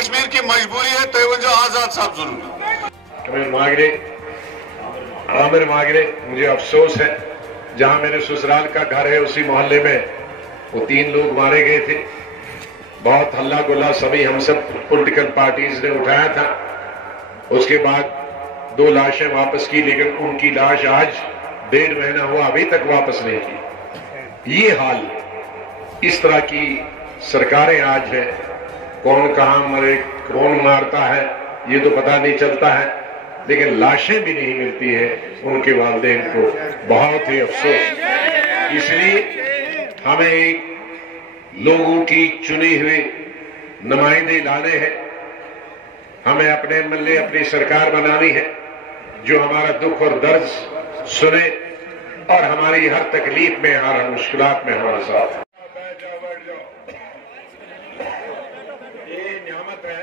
कश्मीर की मजबूरी है तो वो आजाद साहब जरूर आमिर मागरे। मुझे अफसोस है, जहां मेरे ससुराल का घर है उसी मोहल्ले में वो 3 लोग मारे गए थे। बहुत हल्ला गुल्ला सभी हम सब पॉलिटिकल पार्टीज ने उठाया था। उसके बाद 2 लाशें वापस की, लेकिन उनकी लाश आज 1.5 महीना हुआ अभी तक वापस नहीं की। ये हाल, इस तरह की सरकारें आज है। कौन कहां मरे, कौन मारता है ये तो पता नहीं चलता है, लेकिन लाशें भी नहीं मिलती है उनके वालिदैन को। बहुत ही अफसोस। इसलिए हमें लोगों की चुनी हुई नुमाइंदे लाने हैं, हमें अपने एमएलए अपनी सरकार बनानी है जो हमारा दुख और दर्द सुने और हमारी हर तकलीफ में, हर मुश्किलात में हमारे साथ। ये नियामत है,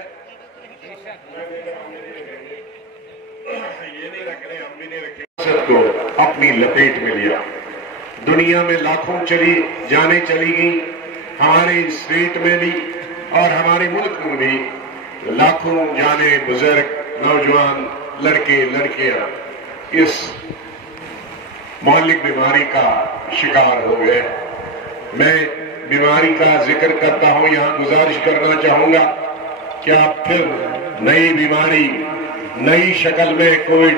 ये नहीं रख रहे, हम भी नहीं रखे। सबको अपनी लपेट में लिया। दुनिया में लाखों जाने चली गई, हमारे स्टेट में भी और हमारे मुल्क में भी लाखों जाने बुजुर्ग, नौजवान, लड़के लड़कियां इस मौलिक बीमारी का शिकार हो गए। मैं बीमारी का जिक्र करता हूं, यहां गुजारिश करना चाहूंगा कि आप फिर नई बीमारी, नई शक्ल में कोविड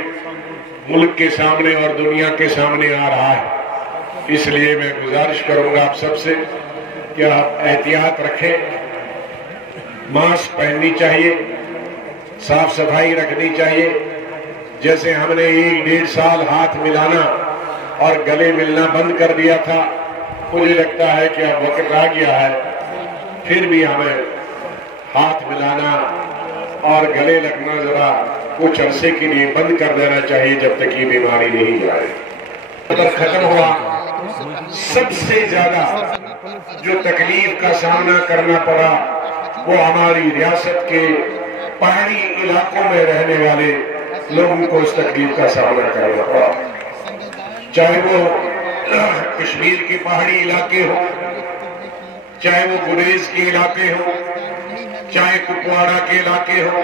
मुल्क के सामने और दुनिया के सामने आ रहा है। इसलिए मैं गुजारिश करूंगा आप सबसे कि आप एहतियात रखें, मास्क पहननी चाहिए, साफ सफाई रखनी चाहिए। जैसे हमने 1-1.5 साल हाथ मिलाना और गले मिलना बंद कर दिया था, मुझे लगता है कि अब वक्त आ गया है फिर भी हमें हाथ मिलाना और गले लगना जरा कुछ अरसे के लिए बंद कर देना चाहिए, जब तक ये बीमारी नहीं जाए। खत्म हुआ, सबसे ज्यादा जो तकलीफ का सामना करना पड़ा वो हमारी रियासत के पहाड़ी इलाकों में रहने वाले लोगों को उस तकलीफ का सामना करना पड़ा। चाहे वो कश्मीर के पहाड़ी इलाके हो, चाहे वो गुरेज के इलाके हो, चाहे कुपवाड़ा के इलाके हो,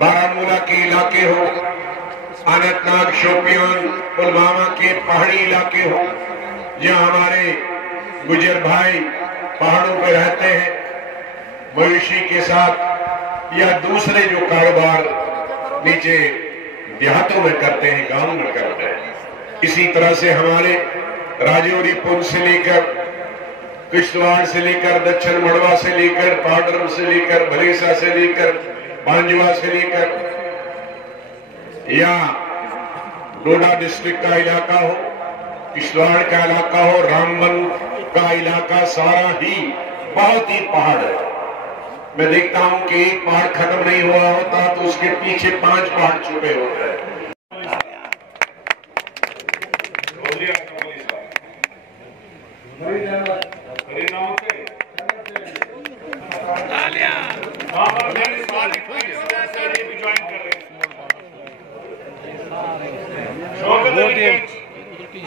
बारामूला के इलाके हो, अनंतनाग, शोपियान, पुलवामा के पहाड़ी इलाके हो, जहां हमारे गुजर भाई पहाड़ों पर रहते हैं मवेशी के साथ या दूसरे जो कारोबार नीचे देहातों में करते हैं, गांव में करते हैं। इसी तरह से हमारे राजौरी पुंछ से लेकर किश्तवाड़ से लेकर दक्षिण मड़वा से लेकर पाडरम से लेकर भलेसा से लेकर बांजवा से लेकर या डोडा डिस्ट्रिक्ट का इलाका हो, किश्तवाड़ का इलाका हो, रामबन का इलाका, सारा ही बहुत ही पहाड़ है। मैं देखता हूं कि एक पहाड़ खत्म नहीं हुआ होता तो उसके पीछे 5 पहाड़ छुपे होते हैं।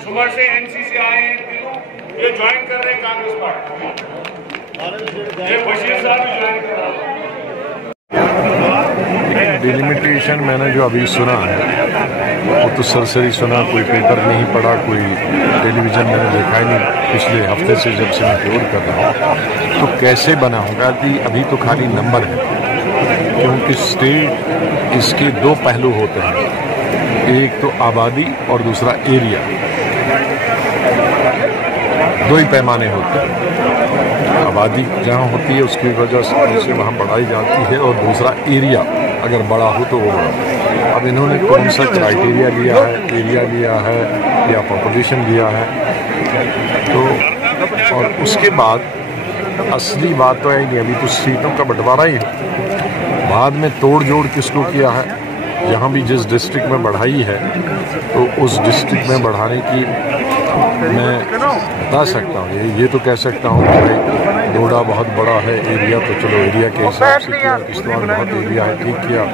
सुबह से एनसीसी आए हैं, ये ज्वाइन कर रहे हैं कांग्रेस पार्टी। ये बशीर साहब भी ज्वाइन कर रहे हैं। डिलिमिटेशन मैंने जो अभी सुना है वो तो सरसरी सुना, कोई पेपर नहीं पढ़ा, कोई टेलीविजन मैंने देखा ही नहीं पिछले हफ्ते से जब से मैं टूर कर रहा हूँ। तो कैसे बना होगा कि अभी तो खाली नंबर है, क्योंकि स्टेट इसके 2 पहलू होते हैं, एक तो आबादी और दूसरा एरिया। 2 ही पैमाने होते हैं, आबादी जहाँ होती है उसकी वजह से वहाँ बढ़ाई जाती है और दूसरा एरिया अगर बड़ा हो तो वो बड़ा। अब इन्होंने कौन सा क्राइटेरिया लिया है, एरिया लिया है या पॉपुलेशन लिया है, तो और उसके बाद असली बात तो है नहीं, अभी कुछ सीटों का बंटवारा ही है। बाद में तोड़ जोड़ किसको किया है, जहाँ भी जिस डिस्ट्रिक्ट में बढ़ाई है तो उस डिस्ट्रिक्ट में बढ़ाने की मैं बता सकता हूँ, ये तो कह सकता हूँ कि भाई डोडा बहुत बड़ा है एरिया, तो चलो एरिया के हिसाब से किया। किश्तवाड़ बहुत एरिया है, ठीक किया।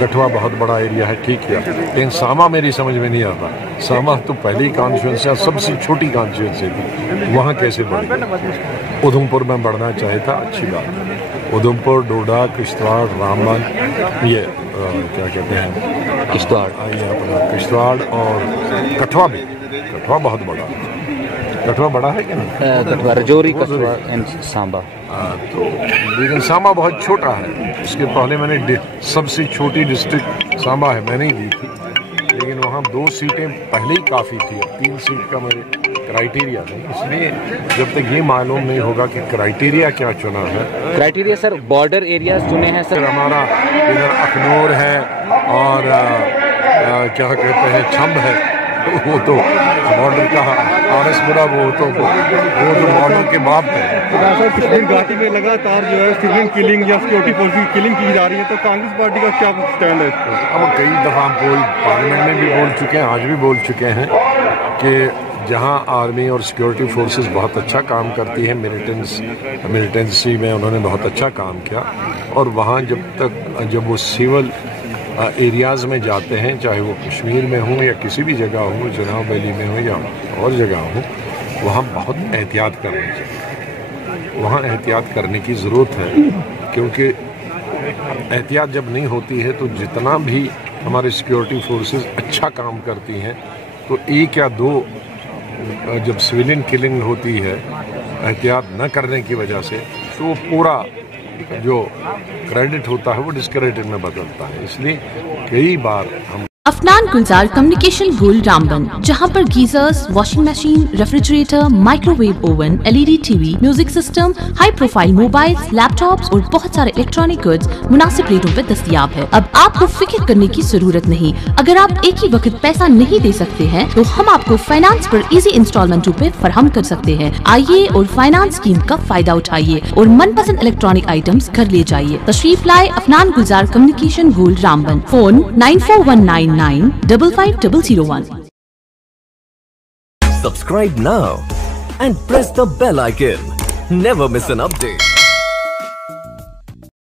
कठुआ बहुत बड़ा एरिया है, ठीक किया। लेकिन सामा मेरी समझ में नहीं आता। सामा तो पहली कॉन्स्टिट्यूंसी, सबसे छोटी कॉन्स्टिट्यूंसी थी, वहाँ कैसे बढ़ी। उधमपुर में बढ़ना चाहता, अच्छी बात। उधमपुर, डोडा, किश्तवाड़, रामबन, ये क्या कहते हैं किश्तवाड़, ये अपना किश्तवाड़ और कठुआ भी। कठुआ बहुत बड़ा है। कठुआ बड़ा है कि नहीं? कठुआ, राजौरी, कठुआ एंड सांबा। तो लेकिन सांबा बहुत छोटा है। इसके पहले मैंने सबसे छोटी डिस्ट्रिक्ट सांबा है, मैंने ही दी थी, लेकिन वहाँ 2 सीटें पहले ही काफ़ी थी। अब 3 सीट का मेरे क्राइटेरिया नहीं, इसलिए जब तक ये मालूम नहीं होगा कि क्राइटेरिया क्या चुना है। क्राइटेरिया सर बॉर्डर एरियाज चुने हैं सर। हमारा इधर अखनूर है और क्या कहते हैं छम्ब है, वो तो बॉर्डर का आरएसपुरा, वो तो बॉर्डर के बाप है। कश्मीर घाटी में लगातार जो है सिविलियन किलिंग या सिक्योरिटी फोर्स की किलिंग की जा रही है, तो कांग्रेस पार्टी का क्या स्टैंड है इस पर? हम कई दफ़ा पार्लियामेंट में भी बोल चुके हैं, आज भी बोल चुके हैं कि जहां आर्मी और सिक्योरिटी फोर्सेस बहुत अच्छा काम करती है, मिलिटेंसी में उन्होंने बहुत अच्छा काम किया, और वहां जब वो सिविल एरियाज़ में जाते हैं, चाहे वो कश्मीर में हो या किसी भी जगह हो, जनाब वैली में हो या और जगह हो, वहाँ बहुत एहतियात करनी चाहिए। वहाँ एहतियात करने की ज़रूरत है, क्योंकि एहतियात जब नहीं होती है तो जितना भी हमारे सिक्योरिटी फोर्सेस अच्छा काम करती हैं, तो 1 या 2 जब सिविलियन किलिंग होती है एहतियात न करने की वजह से, तो वो पूरा जो क्रेडिट होता है वो डिस्क्रेडिट में बदलता है। इसलिए कई बार हम अफनान गुलजार कम्युनिकेशन गोल्ड रामबन, जहां पर geysers, washing machine, refrigerator, microwave oven, LED TV, music system, high profile mobiles, laptops और बहुत सारे इलेक्ट्रॉनिक गुड्स मुनासिब रेटों पर दस्तयाब है। अब आपको फिक्र करने की जरूरत नहीं। अगर आप एक ही वक्त पैसा नहीं दे सकते हैं तो हम आपको फाइनेंस पर इजी इंस्टॉलमेंटों पे फराहम कर सकते हैं। आइए और फाइनेंस स्कीम का फायदा उठाइए और मनपसंद इलेक्ट्रॉनिक आइटम्स घर ले जाइए। तशरीफ लाए Afnan Gulzar communication gold Ramban. Phone 9419955001। Subscribe now and press the bell icon. Never miss an update.